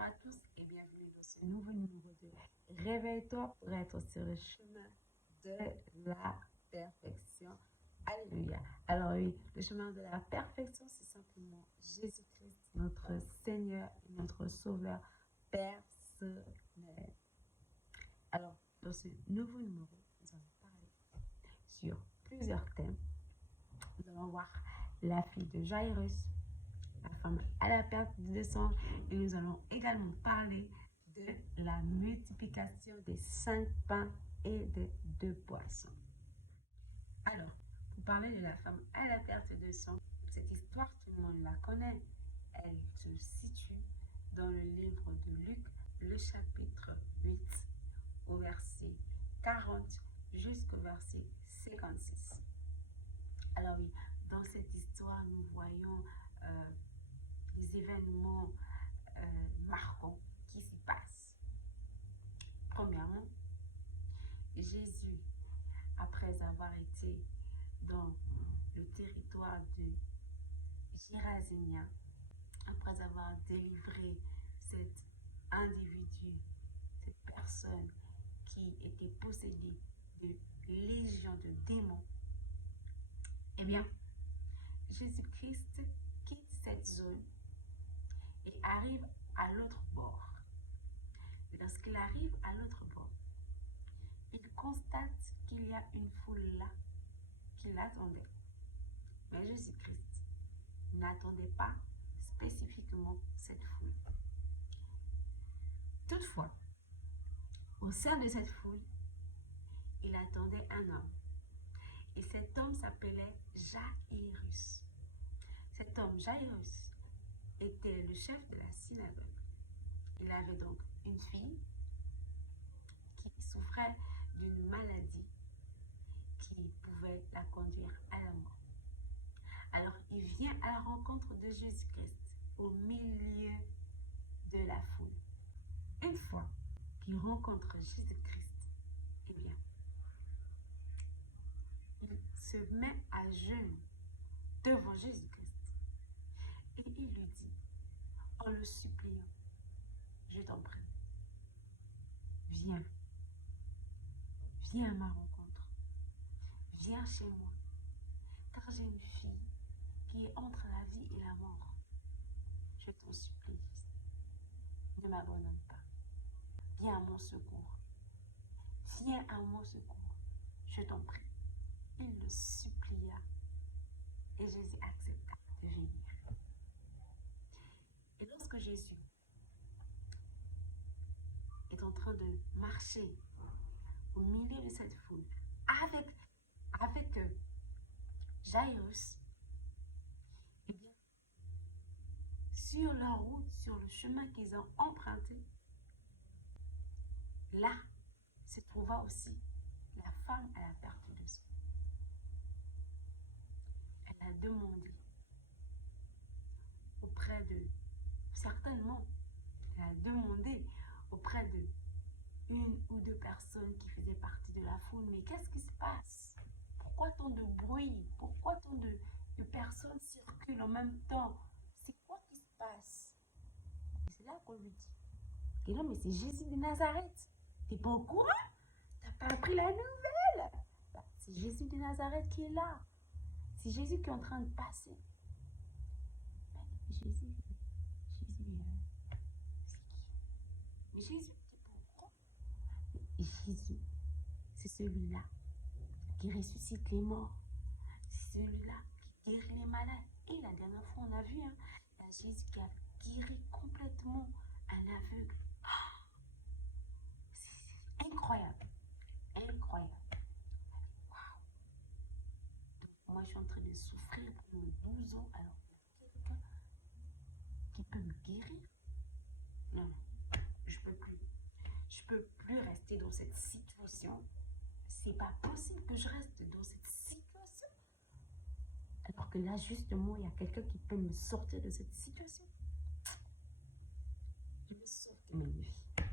Bonjour à tous et bienvenue dans ce nouveau numéro de Réveille-toi pour être sur le chemin de la perfection. Alléluia. Alors oui, le chemin de la perfection, c'est simplement Jésus-Christ, notre Seigneur et notre Sauveur personnel. Alors, dans ce nouveau numéro, nous allons parler sur plusieurs thèmes. Nous allons voir la fille de Jairus, la femme à la perte de sang, et nous allons également parler de la multiplication des 5 pains et des 2 poissons. Alors, pour parler de la femme à la perte de sang, cette histoire, tout le monde la connaît. Elle se situe dans le livre de Luc, le chapitre 8, au verset 40 jusqu'au verset 56. Alors oui, dans cette histoire, nous voyons des événements marquants qui s'y passent. Premièrement, Jésus, après avoir été dans le territoire de Gérasénia, après avoir délivré cet individu, cette personne qui était possédée de légions de démons, eh bien, Jésus-Christ quitte cette zone et arrive à l'autre bord. Lorsqu'il arrive à l'autre bord, il constate qu'il y a une foule là qui l'attendait. Mais Jésus-Christ n'attendait pas spécifiquement cette foule. Toutefois, au sein de cette foule, il attendait un homme. Et cet homme s'appelait Jairus. Cet homme, Jairus, était le chef de la synagogue. Il avait donc une fille qui souffrait d'une maladie qui pouvait la conduire à la mort. Alors, il vient à la rencontre de Jésus-Christ au milieu de la foule. Une fois qu'il rencontre Jésus-Christ, eh bien, il se met à genoux devant Jésus-Christ et il lui dit, en le suppliant, je t'en prie, viens à ma rencontre, viens chez moi, car j'ai une fille qui est entre la vie et la mort. Je t'en supplie, ne m'abandonne pas. Viens à mon secours. Viens à mon secours. Je t'en prie. Il le supplia et Jésus accepta de venir. Et lorsque Jésus est en train de marcher au milieu de cette foule avec Jairus, eh bien, sur leur route, sur le chemin qu'ils ont emprunté, là se trouva aussi la femme à la perte de sang. Elle a demandé auprès de, certainement, elle a demandé auprès de une ou deux personnes qui faisaient partie de la foule, mais qu'est-ce qui se passe? Pourquoi tant de bruit? Pourquoi tant de personnes circulent en même temps? C'est quoi qui se passe? Et c'est là qu'on lui dit, et non, mais c'est Jésus de Nazareth. T'es pas au courant? T'as pas appris la nouvelle? Bah, c'est Jésus de Nazareth qui est là. C'est Jésus qui est en train de passer. Mais Jésus, c'est qui? Mais Jésus, t'es pas au courant? Et Jésus, c'est celui-là qui ressuscite les morts. C'est celui-là qui guérit les malades. Et la dernière fois, on a vu, il y a Jésus qui a guéri complètement un aveugle. C'est incroyable. Incroyable. Waouh. Donc, moi, je suis en train de souffrir pendant 12 ans. Alors, quelqu'un qui peut me guérir? Non, non, je peux plus. Je peux plus rester dans cette situation. C'est pas possible que je reste dans cette situation. Alors que là, justement, il y a quelqu'un qui peut me sortir de cette situation. Je me sauve de mes vies. Elle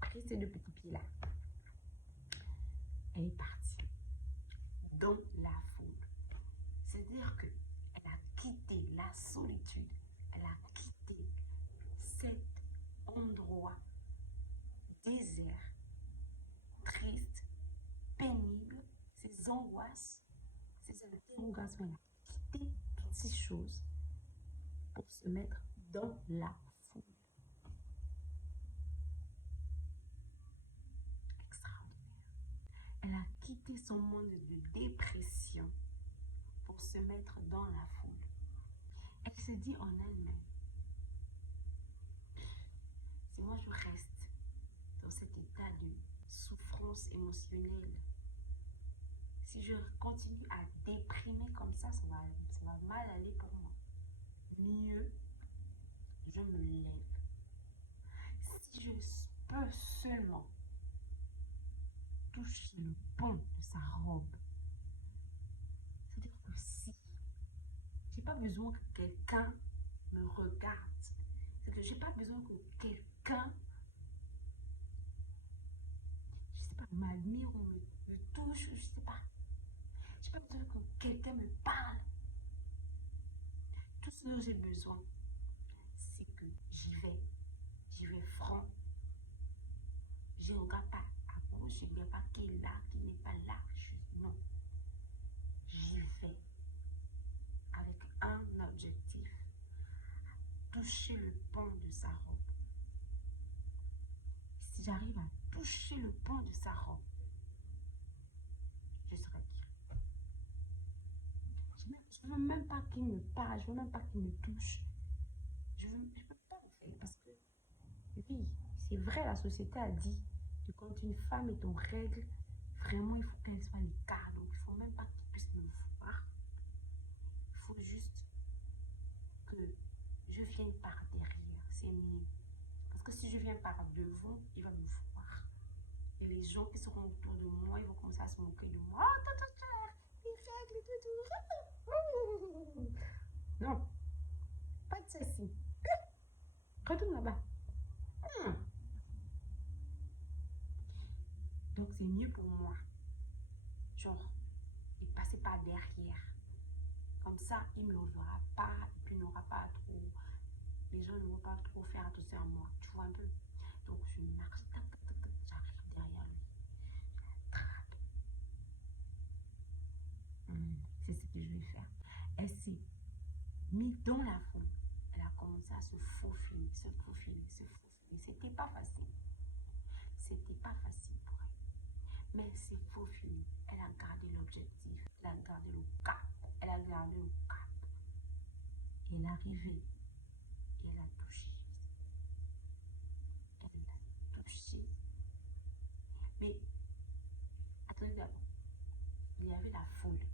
a pris ces deux petits pieds-là. Elle est partie dans la foule. C'est-à-dire qu'elle a quitté la solitude. Elle a quitté cette angoisses, ces interrogations. Elle a quitté toutes ces choses pour se mettre dans la foule. Extraordinaire. Elle a quitté son monde de dépression pour se mettre dans la foule. Elle se dit en elle-même, si moi je reste dans cet état de souffrance émotionnelle, si je continue à déprimer comme ça va mal aller pour moi. Mieux, je me lève. Si je peux seulement toucher le pont de sa robe, c'est-à-dire que si j'ai pas besoin que quelqu'un me regarde, c'est que j'ai pas besoin que quelqu'un, je sais pas, m'admire ou me touche, je sais pas. J'ai pas besoin que quelqu'un me parle. Tout ce dont j'ai besoin, c'est que j'y vais franc. Je ne regarde pas à gauche, je ne regarde pas qui est là, qui n'est pas là. Non, j'y vais avec un objectif, toucher le pan de sa robe. Si j'arrive à toucher le pan de sa robe, je serai guérie. Je ne veux même pas qu'il me parle, je ne veux même pas qu'il me touche. Je ne peux pas en fait, parce que oui, c'est vrai, la société a dit que quand une femme est en règle, vraiment il faut qu'elle soit à l'écart. Donc il ne faut même pas qu'il puisse me voir. Il faut juste que je vienne par derrière, c'est mieux. Parce que si je viens par devant, il va me voir. Et les gens qui seront autour de moi, ils vont commencer à se moquer de moi. Oh, les règles, non, pas de ceci. Retourne là-bas. Donc c'est mieux pour moi, genre, de passer par derrière. Comme ça, il ne me verra pas, et puis il n'aura pas trop, les gens ne vont pas trop faire attention à moi, tu vois un peu. Donc je marche, j'arrive derrière lui, j'attrape. C'est ce que je vais faire. Elle s'est mise dans la foule. Elle a commencé à se faufiler, se faufiler, se faufiler. C'était pas facile. C'était pas facile pour elle. Mais elle s'est faufilée. Elle a gardé l'objectif. Elle a gardé le cap. Elle a gardé le cap. Et elle est arrivée. Et elle a touché. Elle a touché. Mais, attendez d'abord. Il y avait la foule.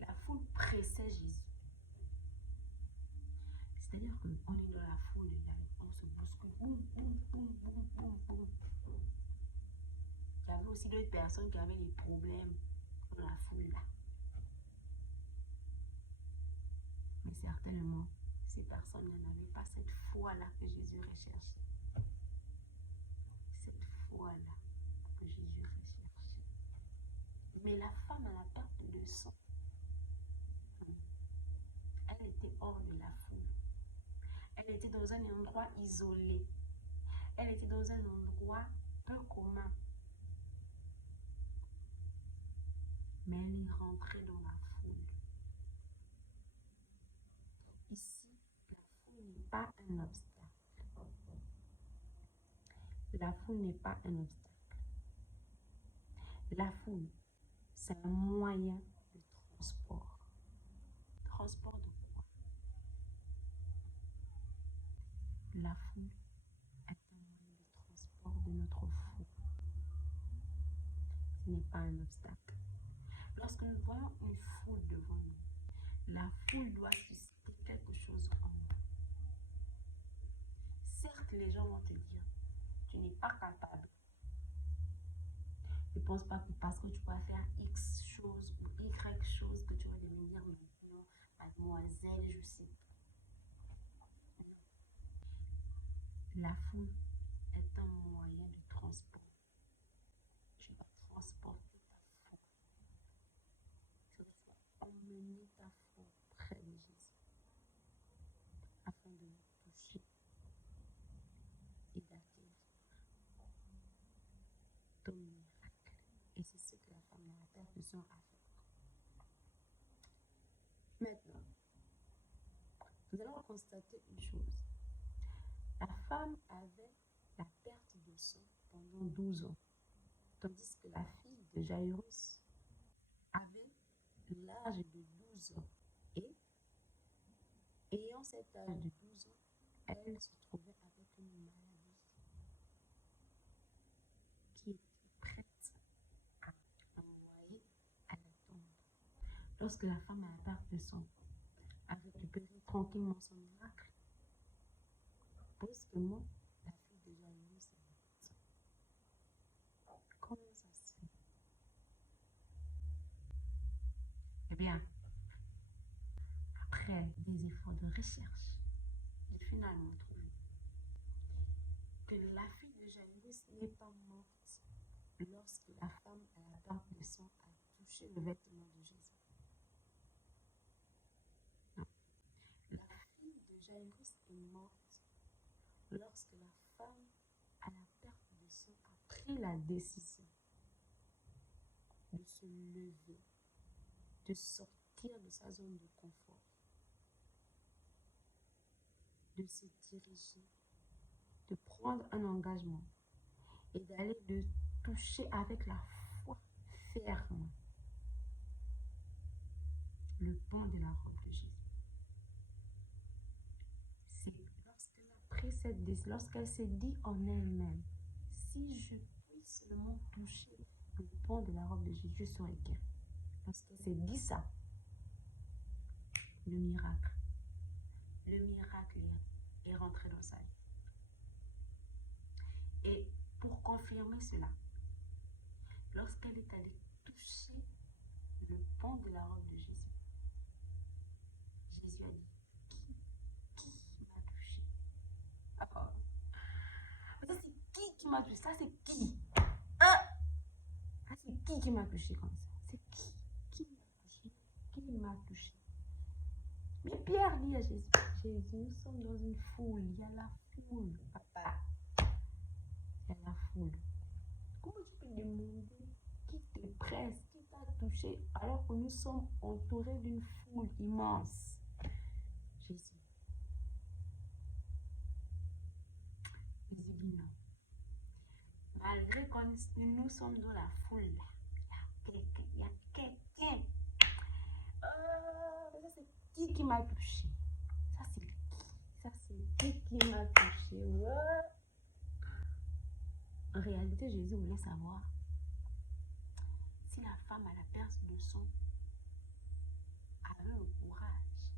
La foule pressait Jésus. C'est-à-dire qu'on est dans la foule, on se bouscule. Boum, boum, boum, boum, boum, boum, boum. Il y avait aussi d'autres personnes qui avaient des problèmes dans la foule là. Mais certainement, ces personnes n'avaient pas cette foi-là que Jésus recherchait. Cette foi-là que Jésus recherchait. Mais la femme à la perte de sang, elle était hors de la foule. Elle était dans un endroit isolé. Elle était dans un endroit peu commun. Mais elle est rentrée dans la foule. Ici, la foule n'est pas un obstacle. La foule n'est pas un obstacle. La foule, c'est un moyen de transport. Transport de quoi? La foule est un moyen de transport de notre foi. Ce n'est pas un obstacle. Lorsque nous voyons une foule devant nous, la foule doit susciter quelque chose en nous. Certes, les gens vont te dire, tu n'es pas capable. Ne pense pas que parce que tu vas faire X chose ou Y chose que tu vas devenir maintenant mademoiselle, je sais pas. La foule est un moyen de transport. Tu vas transporter ta foi. Tu vas emmener ta foi près de Jésus afin de le toucher et d'acquérir ton miracle. Et c'est ce que la femme à la perte de attention à faire. Maintenant, nous allons constater une chose. La femme avait la perte de sang pendant 12 ans, tandis que la fille de Jairus avait l'âge de 12 ans. Et, ayant cet âge de 12 ans, elle se trouvait avec une maladie qui était prête à envoyer à la tombe. Lorsque la femme à la perte de sang a récupéré tranquillement son miracle, brusquement, la fille de Jairus est morte. Comment ça se fait? Eh bien, après des efforts de recherche, j'ai finalement trouvé que la fille de Jairus n'est pas morte lorsque la femme à la perte de sang a touché le vêtement de Jésus. Non. La fille de Jairus est morte lorsque la femme à la perte de sang a pris la décision de se lever, de sortir de sa zone de confort, de se diriger, de prendre un engagement et d'aller de toucher avec la foi ferme le pan de la robe de Jésus. C'est lorsqu'elle a pris cette décision, lorsqu'elle s'est dit en elle-même, si je puis seulement toucher le pan de la robe de Jésus, je serai guérie. Lorsqu'elle s'est dit ça, le miracle est rentré dans sa vie. Et pour confirmer cela, lorsqu'elle est allée toucher le pan de la robe de Jésus, Jésus a dit, qui m'a touché? Ah, ça c'est qui m'a touché? Ça c'est qui? Ah, c'est qui m'a touché comme ça? C'est qui m'a touché? Qui m'a touché? Mais Pierre dit à Jésus, Jésus, nous sommes dans une foule, il y a la foule, papa. Il y a la foule. Comment tu peux demander qui te presse, qui t'a touché, alors que nous sommes entourés d'une foule immense? Jésus. Jésus dit non. Malgré que nous sommes dans la foule, il y a quelqu'un. Ça c'est qui m'a touché? Ça c'est qui? Ça c'est qui m'a touché? Ouais. En réalité, Jésus voulait savoir si la femme à la perte de sang avait le courage,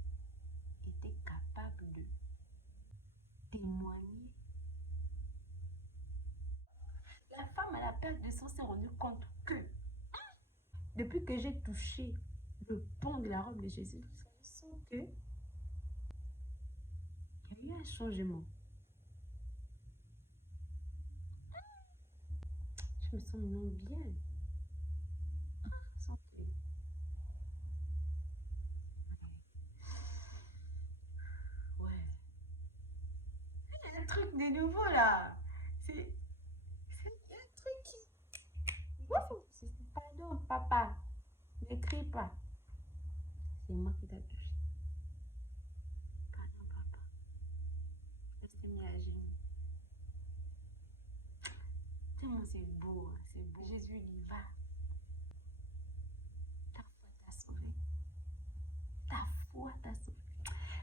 était capable de témoigner. La femme à la perte de sang s'est rendue compte que depuis que j'ai touché le pan de la robe de Jésus, je sens que il y a eu un changement. Je me sens non bien. Santé. Ouais. Il y a un truc de nouveau là. Il y a un truc qui... Wouh! Pardon, papa. Ne crie pas. C'est moi qui t'ai touché. Pardon, papa. Elle s'est mise à genoux. Tellement c'est beau, c'est beau. Jésus lui va. Ta foi t'a sauvé. Ta foi t'a sauvé.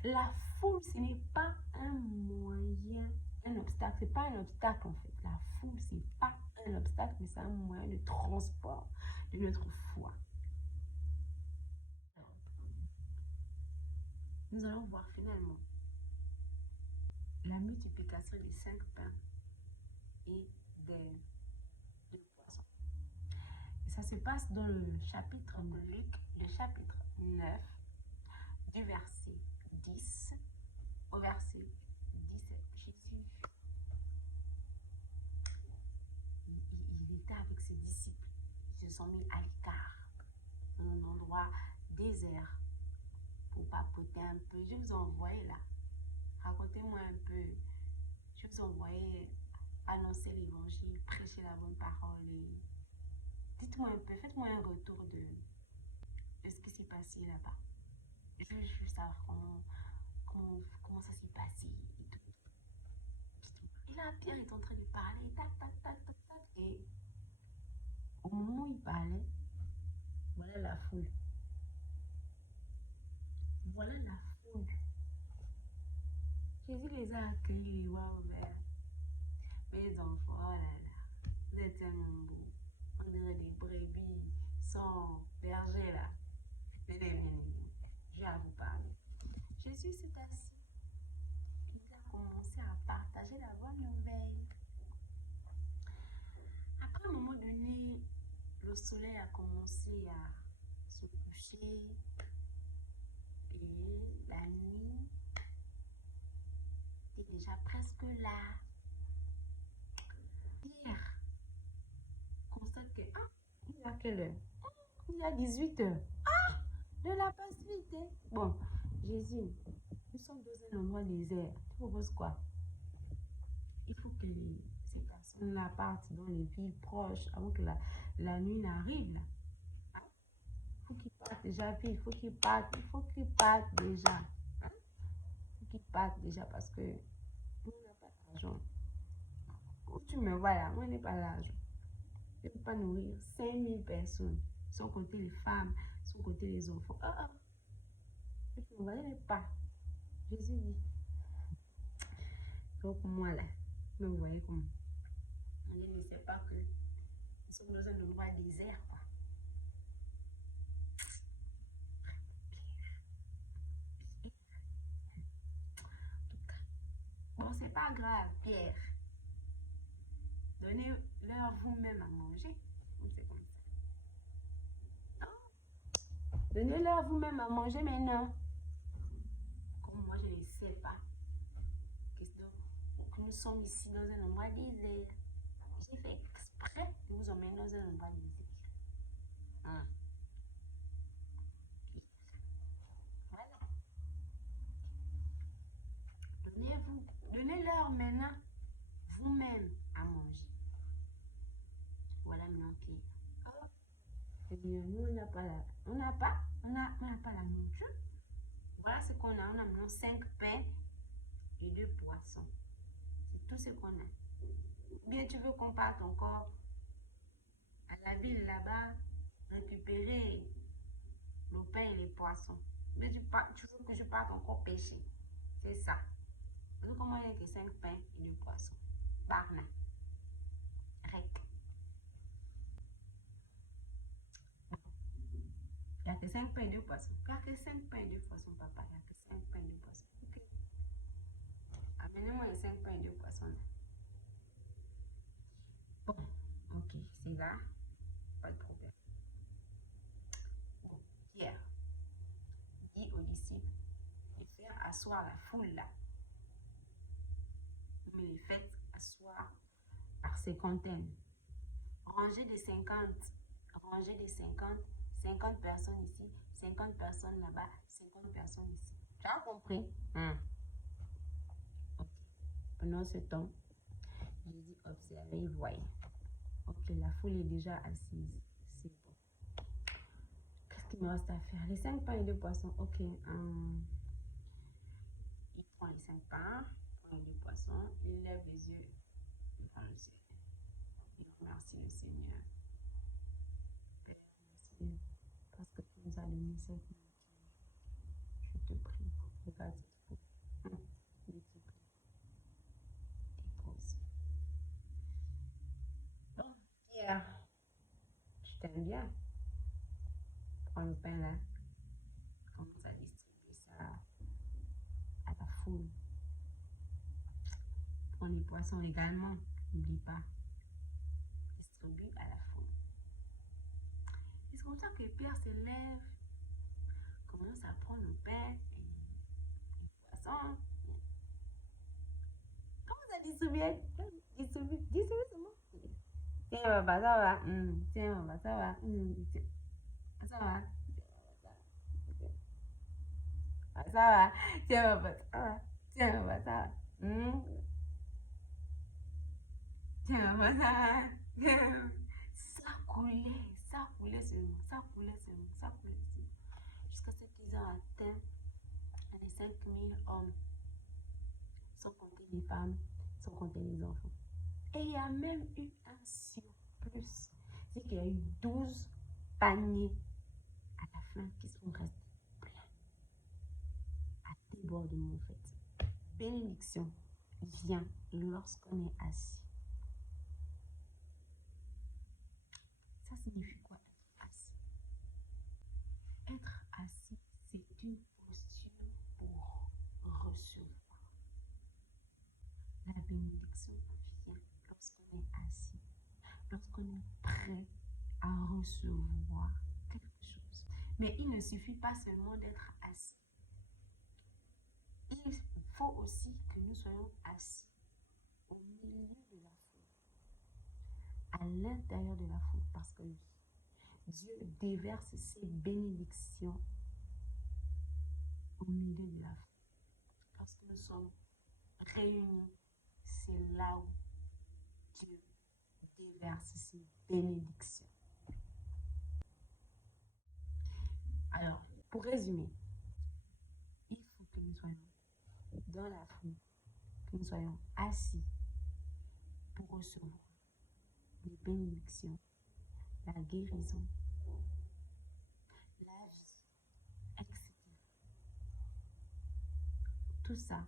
La foule, ce n'est pas un moyen, un obstacle. Ce n'est pas un obstacle en fait. La foule, ce n'est pas un obstacle, mais c'est un moyen de transport de notre foi. Alors, nous allons voir finalement la multiplication des 5 pains et des poissons. Et ça se passe dans le chapitre de Luc, le chapitre 9, du verset 10 au verset 17. Jésus, il était avec ses disciples. Ils se sont mis à l'écart, dans un endroit désert, pour papoter un peu. Je vous envoie là. Racontez-moi un peu. Je vous envoyais annoncer l'évangile, prêcher la bonne parole et Dites-moi un peu, faites-moi un retour de ce qui s'est passé là-bas. Je veux savoir comment ça s'est passé et tout. Et là, Pierre est en train de parler, tac, tac, tac, tac, tac. Et au moment où il parlait, voilà la foule. Voilà la foule. Jésus les a accueillis, les bras ouverts. Mes enfants, oh là là, vous êtes tellement beaux. On dirait des brebis sans berger là. Venez, venez, j'ai à vous parler. Jésus s'est assis. Il a commencé à partager la bonne nouvelle. Après un moment donné, le soleil a commencé à se coucher et la nuit était déjà presque là. Pierre constate que, il y a quelle heure? Il y a 18 heures. De la passe vite. Hein? Bon, Jésus, nous sommes dans un endroit désert. Tu proposes quoi? Il faut que ces personnes-là partent dans les villes proches avant que la nuit n'arrive. Là. Hein? Il faut qu'ils partent déjà. Puis il faut qu'ils partent. Il faut qu'ils partent déjà. Hein? Il faut qu'ils partent déjà parce que on n'a pas d'argent. Où tu me vois là, moi, je n'ai pas d'argent. Je ne peux pas nourrir 5000 personnes, sans compter les femmes, sans compter les enfants. Tu me vois, je n'ai pas. Jésus dit. Donc, moi là, vous voyez comment. On ne sait pas que nous sommes dans un endroit désert, quoi. Bon, c'est pas grave, Pierre. Donnez-leur vous-même à manger. C'est comme ça. Non. Donnez-leur vous-même à manger maintenant. Comme moi, je ne sais pas. Que nous sommes ici dans un endroit désert. J'ai fait exprès de vous emmener dans un endroit désert. Hein. Voilà. Donnez-leur maintenant vous-même à manger. Voilà maintenant qui. Nous, on n'a pas la nourriture. Voilà ce qu'on a. On a maintenant 5 pains et 2 poissons. C'est tout ce qu'on a. Ou bien tu veux qu'on parte encore à la ville là-bas, récupérer le pain et les poissons. Mais tu veux que je parte encore pêcher. C'est ça. Parce que comment il y a que 5 pains et 2 poissons. Barna. Rec. Il n'y a que 5 pains et 2 poissons. Il n'y a que 5 pains et 2 poissons, papa. Il n'y a que 5 pains et 2 poissons. Ok. Amenez-moi les 5 pains et 2 poissons là. Bon, ok, c'est là. Pas de problème. Bon, Pierre dit aux disciples de faire asseoir la foule là. Mais les faites asseoir par cinquantaine. Rangez des 50. 50 personnes ici, 50 personnes là-bas, 50 personnes ici. Tu as compris? Ok. Pendant ce temps, j'ai dit observer, voyez. Ok, la foule est déjà assise. C'est bon. Qu'est-ce qu'il me reste à faire? Les 5 pains et 2 poissons. Ok. Il prend les 5 pains, il prend les 2 poissons, il lève les yeux devant le ciel. Il remercie le Seigneur. Père, merci parce que tu nous as donné cette nourriture. Je te prie, regarde cette foule. Je te prie. Et toi aussi. Bon, Pierre, je t'aime bien. Prends le pain là. Commence à distribuer ça à la foule. Prends les poissons également. N'oublie pas. Distribue à la foule. Et c'est comme ça que Pierre se lève, commence à prendre le pain et les poissons. Comment ça distribuer? Distribue ce mot. Tiens, papa, ça va. Tiens, papa, ça va. Ça va. Ça va. Tiens, papa, ça va. Tiens, papa, ça va. Tiens, papa, ça va. Ça coulait. Ça coulait seulement, ça coulait seulement, ça coulait seulement. Jusqu'à ce qu'ils ont atteint les 5000 hommes, sans compter les femmes, sans compter les enfants. Et il y a même eu un surplus. C'est qu'il y a eu 12 paniers à la fin qui sont restés pleins. À débordement, en fait. Bénédiction vient lorsqu'on est assis. Ça signifie quoi être assis? Être assis, c'est une posture pour recevoir. La bénédiction vient lorsqu'on est assis, lorsqu'on est prêt à recevoir quelque chose. Mais il ne suffit pas seulement d'être assis. Il faut aussi que nous soyons assis au milieu de la foule, à l'intérieur de la foule, parce que Dieu déverse ses bénédictions au milieu de la foule. Lorsque nous sommes réunis, c'est là où Dieu déverse ses bénédictions. Alors, pour résumer, il faut que nous soyons dans la foule, que nous soyons assis pour recevoir les bénédictions, la guérison, la vie, etc. Tout ça